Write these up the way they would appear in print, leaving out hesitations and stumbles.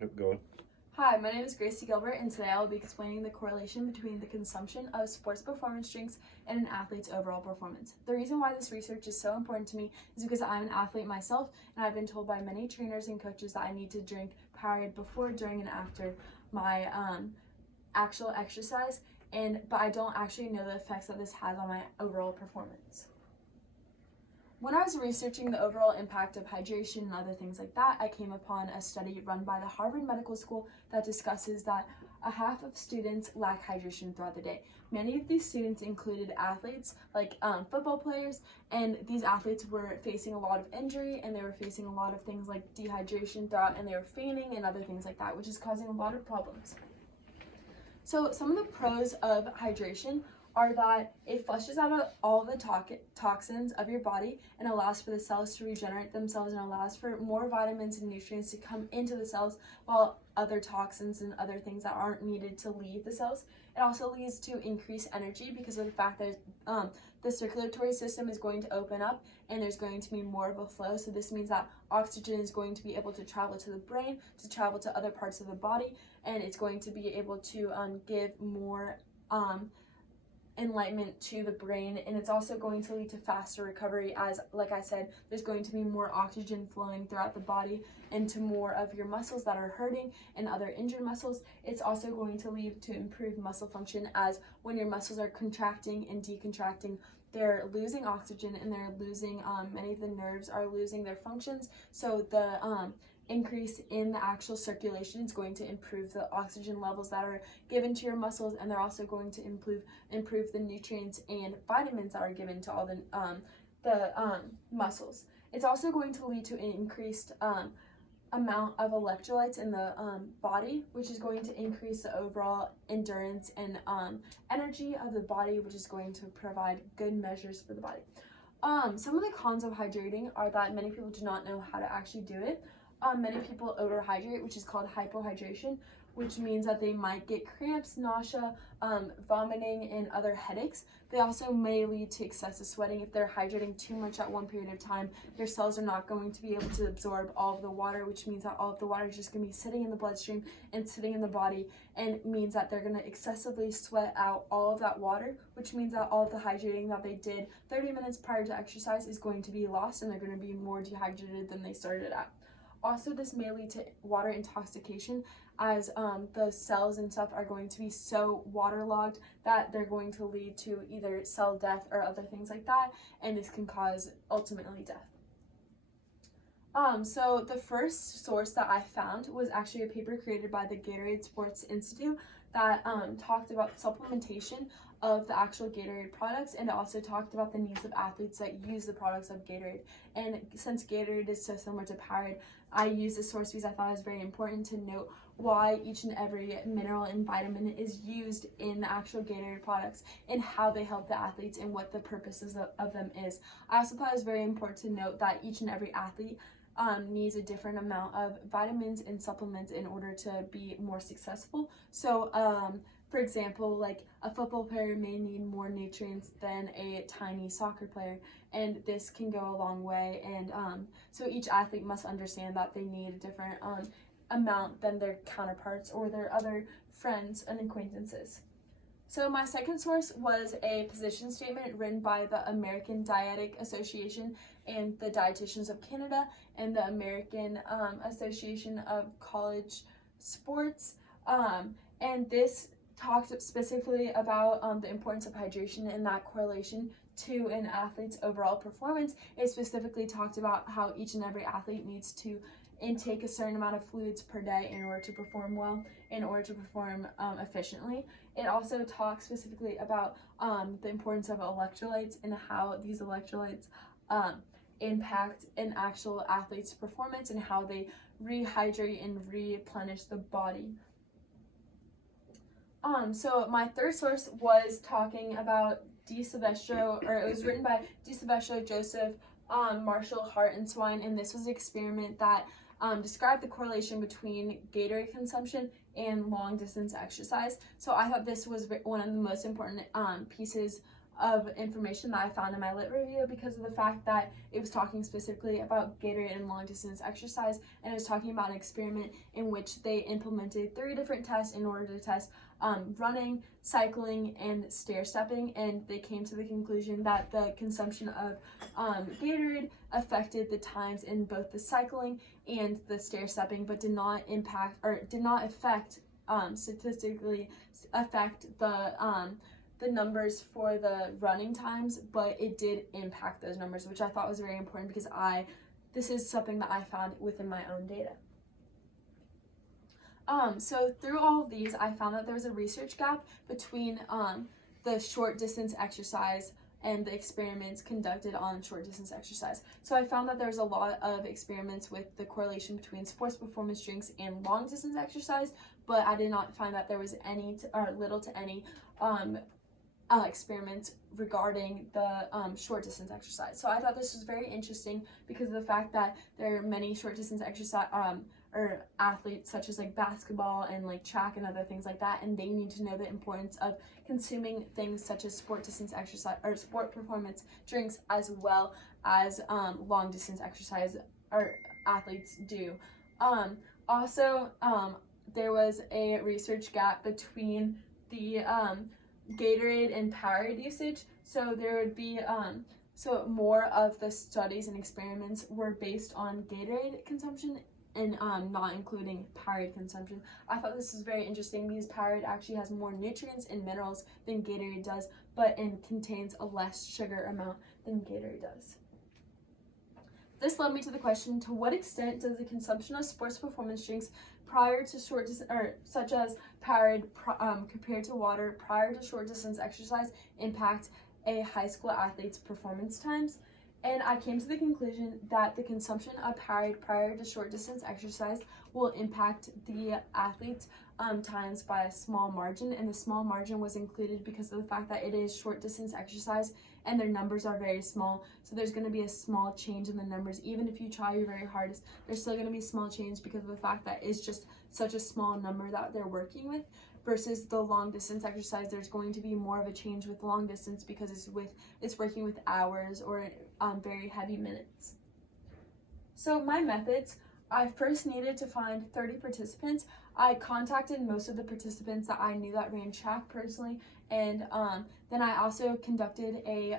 Yep, go. Hi, my name is Gracie Gilbert, and today I will be explaining the correlation between the consumption of sports performance drinks and an athlete's overall performance. The reason why this research is so important to me is because I'm an athlete myself, and I've been told by many trainers and coaches that I need to drink Powerade before, during, and after my actual exercise, but I don't actually know the effects that this has on my overall performance. When I was researching the overall impact of hydration and other things like that, I came upon a study run by the Harvard Medical School that discusses that a half of students lack hydration throughout the day. Many of these students included athletes, like football players, and these athletes were facing a lot of injury, and they were facing a lot of things like dehydration throughout, and they were fainting and other things like that, which is causing a lot of problems. So some of the pros of hydration are that it flushes out all the toxins of your body and allows for the cells to regenerate themselves and allows for more vitamins and nutrients to come into the cells, while other toxins and other things that aren't needed to leave the cells. It also leads to increased energy because of the fact that the circulatory system is going to open up and there's going to be more of a flow. So this means that oxygen is going to be able to travel to the brain, to travel to other parts of the body, and it's going to be able to give more enlightenment to the brain, and it's also going to lead to faster recovery as, like I said, there's going to be more oxygen flowing throughout the body into more of your muscles that are hurting and other injured muscles. It's also going to lead to improved muscle function, as when your muscles are contracting and decontracting, they're losing oxygen and they're losing many of the nerves are losing their functions. So the increase in the actual circulation is going to improve the oxygen levels that are given to your muscles, and they're also going to improve the nutrients and vitamins that are given to all the muscles. It's also going to lead to an increased amount of electrolytes in the body, which is going to increase the overall endurance and energy of the body, which is going to provide good measures for the body. Some of the cons of hydrating are that many people do not know how to actually do it. Many people overhydrate, which is called hypohydration, which means that they might get cramps, nausea, vomiting, and other headaches. They also may lead to excessive sweating. If they're hydrating too much at one period of time, their cells are not going to be able to absorb all of the water, which means that all of the water is just going to be sitting in the bloodstream and sitting in the body, and it means that they're going to excessively sweat out all of that water, which means that all of the hydrating that they did 30 minutes prior to exercise is going to be lost, and they're going to be more dehydrated than they started at. Also, this may lead to water intoxication, as the cells and stuff are going to be so waterlogged that they're going to lead to either cell death or other things like that, and this can cause ultimately death. So the first source that I found was actually a paper created by the Gatorade Sports Institute that talked about supplementation of the actual Gatorade products, and it also talked about the needs of athletes that use the products of Gatorade. And since Gatorade is so similar to Powerade, I used this source because I thought it was very important to note why each and every mineral and vitamin is used in the actual Gatorade products and how they help the athletes and what the purposes of them is. I also thought it was very important to note that each and every athlete needs a different amount of vitamins and supplements in order to be more successful. So for example, like a football player may need more nutrients than a tiny soccer player, and this can go a long way. And so each athlete must understand that they need a different amount than their counterparts or their other friends and acquaintances. So my second source was a position statement written by the American Dietetic Association and the Dietitians of Canada and the American Association of College Sports, and this talked specifically about the importance of hydration and that correlation to an athlete's overall performance. It specifically talked about how each and every athlete needs to intake a certain amount of fluids per day in order to perform well, in order to perform efficiently. It also talks specifically about the importance of electrolytes and how these electrolytes impact an actual athlete's performance and how they rehydrate and replenish the body. So my third source was talking about it was written by DiSilvestro, Joseph, Marshall, Hart, and Swine, and this was an experiment that described the correlation between Gatorade consumption and long distance exercise. So I thought this was one of the most important pieces of information that I found in my lit review because of the fact that it was talking specifically about Gatorade and long distance exercise, and it was talking about an experiment in which they implemented 3 different tests in order to test running, cycling, and stair stepping, and they came to the conclusion that the consumption of Gatorade affected the times in both the cycling and the stair stepping, but did not affect statistically affect the numbers for the running times, but it did impact those numbers, which I thought was very important because this is something that I found within my own data. So through all of these, I found that there was a research gap between the short distance exercise and the experiments conducted on short distance exercise. So I found that there's a lot of experiments with the correlation between sports performance drinks and long distance exercise, but I did not find that there was little to any experiments regarding the short distance exercise. So I thought this was very interesting because of the fact that there are many short distance exercise or athletes such as like basketball and like track and other things like that, and they need to know the importance of consuming things such as sport distance exercise or sport performance drinks as well as long distance exercise or athletes do. There was a research gap between the Gatorade and Powerade usage. So there would be so more of the studies and experiments were based on Gatorade consumption and not including Powerade consumption. I thought this was very interesting because Powerade actually has more nutrients and minerals than Gatorade does, but it contains a less sugar amount than Gatorade does. This led me to the question, to what extent does the consumption of sports performance drinks prior to such as Powerade compared to water prior to short distance exercise impact a high school athlete's performance times? And I came to the conclusion that the consumption of Powerade prior to short distance exercise will impact the athlete's times by a small margin, and the small margin was included because of the fact that it is short distance exercise and their numbers are very small, so there's going to be a small change in the numbers. Even if you try your very hardest, there's still going to be a small change because of the fact that it's just such a small number that they're working with. Versus the long distance exercise, there's going to be more of a change with long distance because it's working with hours or very heavy minutes. So my methods, I first needed to find 30 participants. I contacted most of the participants that I knew that ran track personally, and then I also conducted a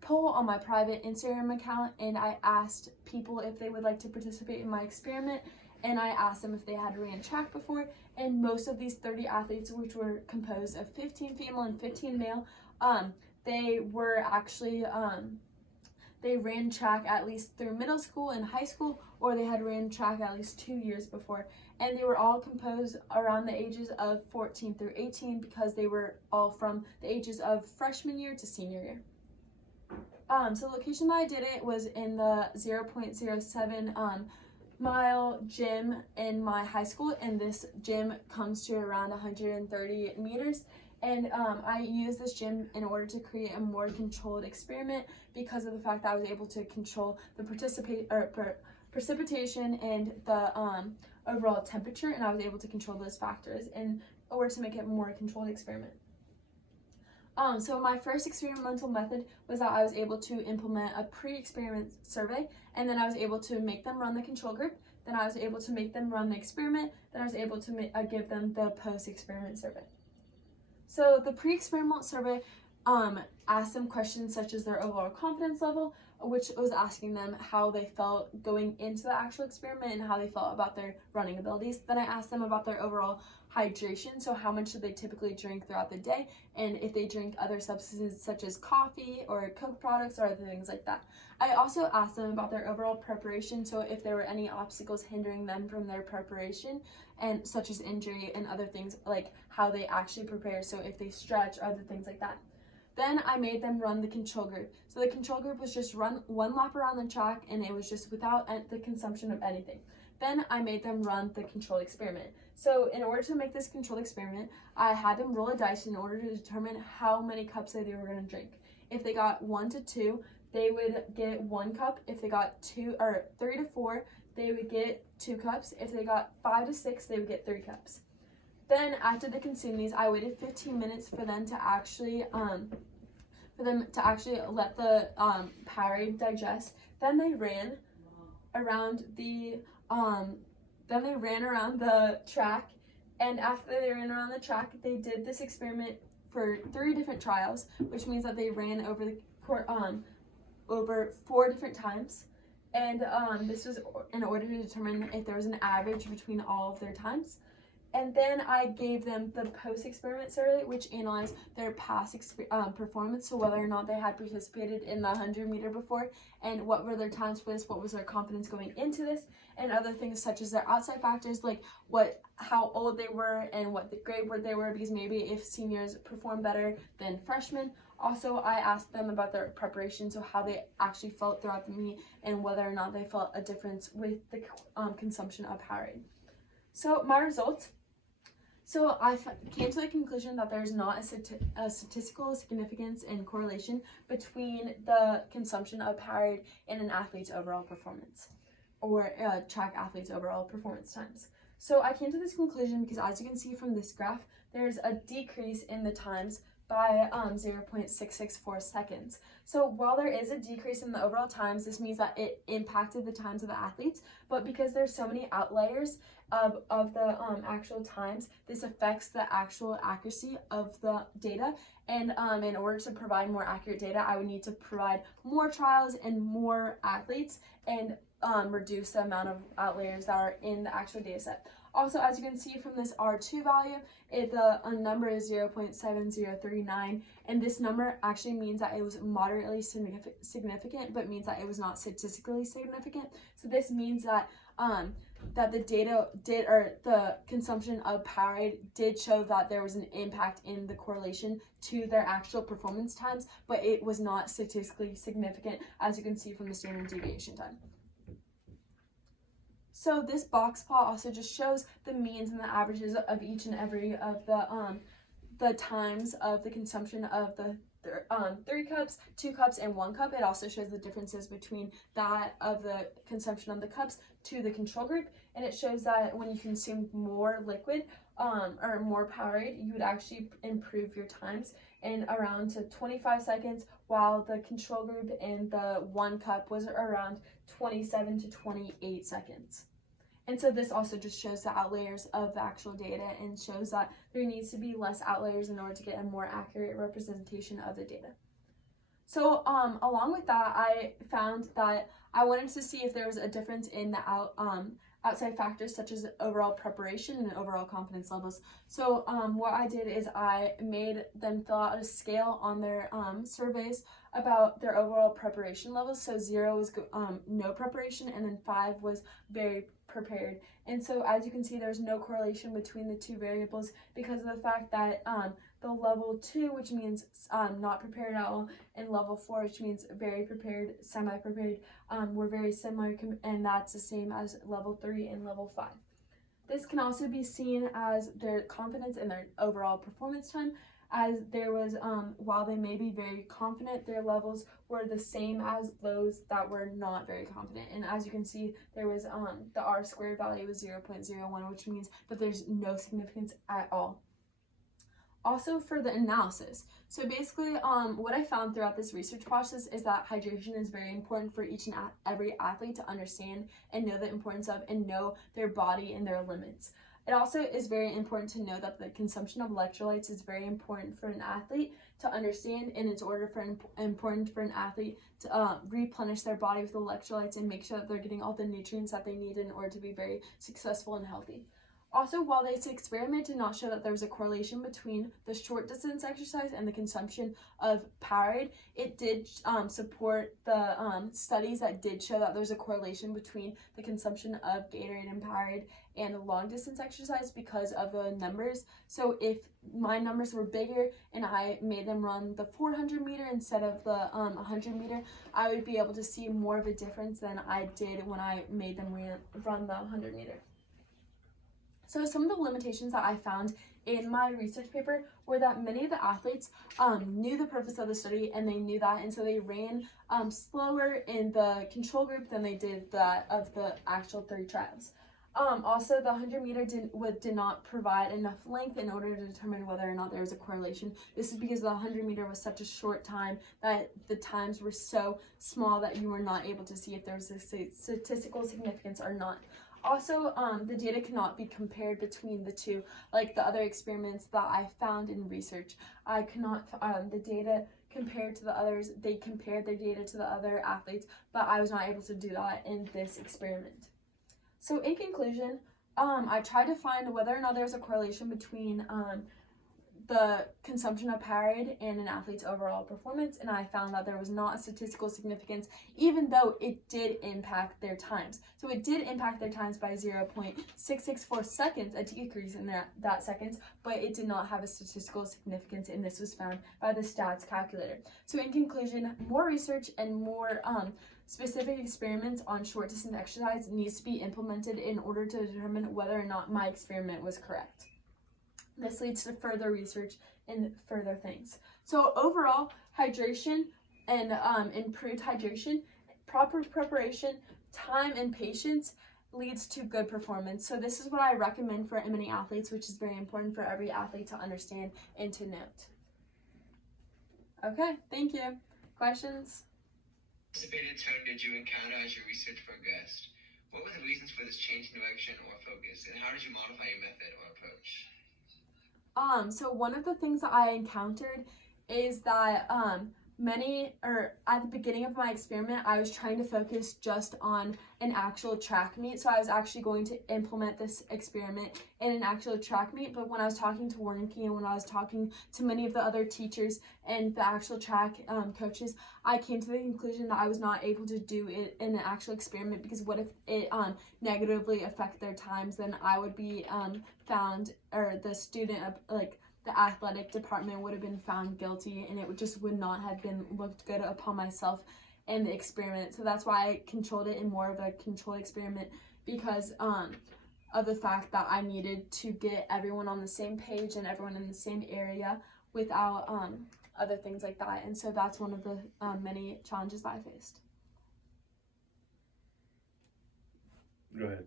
poll on my private Instagram account, and I asked people if they would like to participate in my experiment, and I asked them if they had ran track before, and most of these 30 athletes, which were composed of 15 female and 15 male, they were actually they ran track at least through middle school and high school, or they had ran track at least 2 years before. And they were all composed around the ages of 14 through 18 because they were all from the ages of freshman year to senior year. So the location that I did it was in the 0.07 mile gym in my high school, and this gym comes to around 130 meters. And I used this gym in order to create a more controlled experiment because of the fact that I was able to control the precipitation and the overall temperature, and I was able to control those factors in order to make it a more controlled experiment. So my first experimental method was that I was able to implement a pre-experiment survey, and then I was able to make them run the control group, then I was able to make them run the experiment, then I was able to give them the post-experiment survey. So the pre-experiment survey asked them questions such as their overall confidence level, which was asking them how they felt going into the actual experiment and how they felt about their running abilities. Then I asked them about their overall hydration, so how much do they typically drink throughout the day, and if they drink other substances such as coffee or Coke products or other things like that. I also asked them about their overall preparation, so if there were any obstacles hindering them from their preparation, and such as injury and other things, like how they actually prepare, so if they stretch or other things like that. Then I made them run the control group. So the control group was just run one lap around the track, and it was just without the consumption of anything. Then I made them run the controlled experiment. So in order to make this controlled experiment, I had them roll a dice in order to determine how many cups they were going to drink. If they got 1 to 2, they would get 1 cup. If they got 3 to 4, they would get 2 cups. If they got 5 to 6, they would get 3 cups. Then after they consumed these, I waited 15 minutes for them to actually for them to actually let the Powerade digest. Then they ran around the track, and after they ran around the track, they did this experiment for 3 different trials, which means that they ran over 4 different times. And this was in order to determine if there was an average between all of their times. And then I gave them the post-experiment survey, which analyzed their past performance, so whether or not they had participated in the 100-meter before, and what were their times for this, what was their confidence going into this, and other things such as their outside factors, like how old they were and what the grade they were, because maybe if seniors perform better than freshmen. Also, I asked them about their preparation, so how they actually felt throughout the meet, and whether or not they felt a difference with the consumption of Powerade. So my results. So I came to the conclusion that there's not a statistical significance and correlation between the consumption of Powerade and an athlete's overall performance, or track athlete's overall performance times. So I came to this conclusion because, as you can see from this graph, there's a decrease in the times by 0.664 seconds. So while there is a decrease in the overall times, this means that it impacted the times of the athletes, but because there's so many outliers of the actual times, this affects the actual accuracy of the data. And in order to provide more accurate data, I would need to provide more trials and more athletes, and reduce the amount of outliers that are in the actual data set. Also, as you can see from this R2 value, the number is 0.7039, and this number actually means that it was moderately significant, but means that it was not statistically significant. So this means that that the data the consumption of Powerade did show that there was an impact in the correlation to their actual performance times, but it was not statistically significant, as you can see from the standard deviation time. So this box plot also just shows the means and the averages of each and every of the times of the consumption of the 3 cups, 2 cups, and 1 cup. It also shows the differences between that of the consumption of the cups to the control group, and it shows that when you consume more liquid or more Powerade, you would actually improve your times in around to 25 seconds, while the control group in the 1 cup was around 27 to 28 seconds. And so this also just shows the outliers of the actual data, and shows that there needs to be less outliers in order to get a more accurate representation of the data. So along with that, I found that I wanted to see if there was a difference in the outside factors such as overall preparation and overall confidence levels. So what I did is I made them fill out a scale on their surveys about their overall preparation levels. So 0 was no preparation, and then 5 was very prepared. And so as you can see, there's no correlation between the 2 variables, because of the fact that the level 2, which means not prepared at all, and level 4, which means very prepared, semi-prepared, were very similar, and that's the same as level 3 and level 5. This can also be seen as their confidence and their overall performance time, as there was, while they may be very confident, their levels were the same as those that were not very confident. And as you can see, there was the R squared value was 0.01, which means that there's no significance at all. Also, for the analysis, so basically what I found throughout this research process is that hydration is very important for each and every athlete to understand and know the importance of, and know their body and their limits. It also is very important to know that the consumption of electrolytes is very important for an athlete to understand, and it's important for an athlete to replenish their body with electrolytes and make sure that they're getting all the nutrients that they need in order to be very successful and healthy. Also, while this experiment did not show that there was a correlation between the short distance exercise and the consumption of Powerade, it did support the studies that did show that there's a correlation between the consumption of Gatorade and Powerade and the long distance exercise, because of the numbers. So if my numbers were bigger and I made them run the 400 meter instead of the 100 meter, I would be able to see more of a difference than I did when I made them run the 100 meter. So some of the limitations that I found in my research paper were that many of the athletes knew the purpose of the study, and they knew that, and so they ran slower in the control group than they did that of the actual 3 trials. Also, the 100-meter did not provide enough length in order to determine whether or not there was a correlation. This is because the 100-meter was such a short time that the times were so small that you were not able to see if there was a statistical significance or not. Also, the data cannot be compared between the two, like the other experiments that I found in research. I cannot, the data compared to the others, they compared their data to the other athletes, but I was not able to do that in this experiment. So in conclusion, I tried to find whether or not there was a correlation between the consumption of Powerade and an athlete's overall performance, and I found that there was not a statistical significance, even though it did impact their times. So it did impact their times by 0.664 seconds, a decrease in that seconds, but it did not have a statistical significance, and this was found by the stats calculator. So in conclusion, more research and more specific experiments on short distance exercise needs to be implemented in order to determine whether or not my experiment was correct. This leads to further research and further things. So overall, hydration and improved hydration, proper preparation, time and patience leads to good performance. So this is what I recommend for M&A athletes, which is very important for every athlete to understand and to note. Okay, thank you. Questions? Anticipated tone did you encounter as your research progressed? What were the reasons for this change in direction or focus, and how did you modify your method or approach? So one of the things that I encountered is that at the beginning of my experiment, I was trying to focus just on an actual track meet. So I was actually going to implement this experiment in an actual track meet. But when I was talking to Warnke and when I was talking to many of the other teachers and the actual track coaches, I came to the conclusion that I was not able to do it in an actual experiment, because what if it negatively affect their times? Then I would be found, or the student, the athletic department would have been found guilty, and it would not have been looked good upon myself and the experiment. So that's why I controlled it in more of a controlled experiment, because of the fact that I needed to get everyone on the same page and everyone in the same area without other things like that. And so that's one of the many challenges that I faced. Go ahead.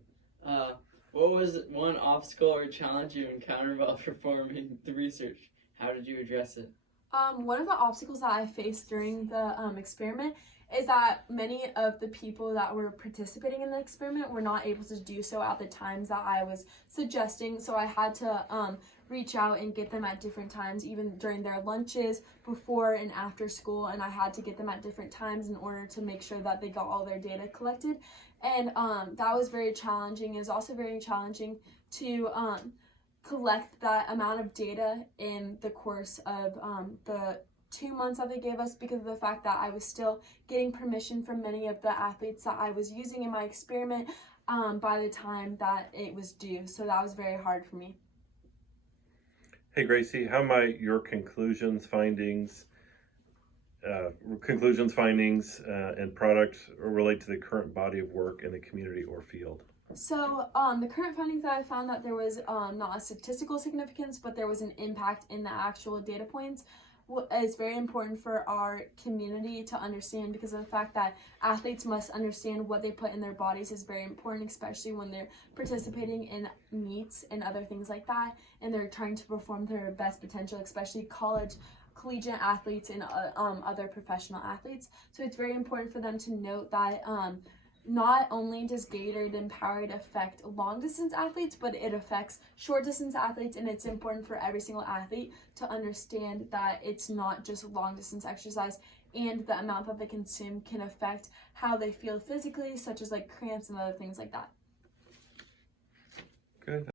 What was one obstacle or challenge you encountered while performing the research? How did you address it? One of the obstacles that I faced during the experiment is that many of the people that were participating in the experiment were not able to do so at the times that I was suggesting. So I had to reach out and get them at different times, even during their lunches, before and after school, and I had to get them at different times in order to make sure that they got all their data collected. And that was very challenging. It was also very challenging to collect that amount of data in the course of the 2 months that they gave us, because of the fact that I was still getting permission from many of the athletes that I was using in my experiment by the time that it was due. So that was very hard for me. Hey Gracie, how might your conclusions, findings, and product relate to the current body of work in the community or field? So the current findings that I found, that there was not a statistical significance, but there was an impact in the actual data points. Is very important for our community to understand, because of the fact that athletes must understand what they put in their bodies is very important, especially when they're participating in meets and other things like that, and they're trying to perform their best potential, especially collegiate athletes and other professional athletes. So it's very important for them to note that not only does Gatorade and Powerade affect long distance athletes, but it affects short distance athletes, and it's important for every single athlete to understand that it's not just long distance exercise, and the amount that they consume can affect how they feel physically, such as like cramps and other things like that. Good.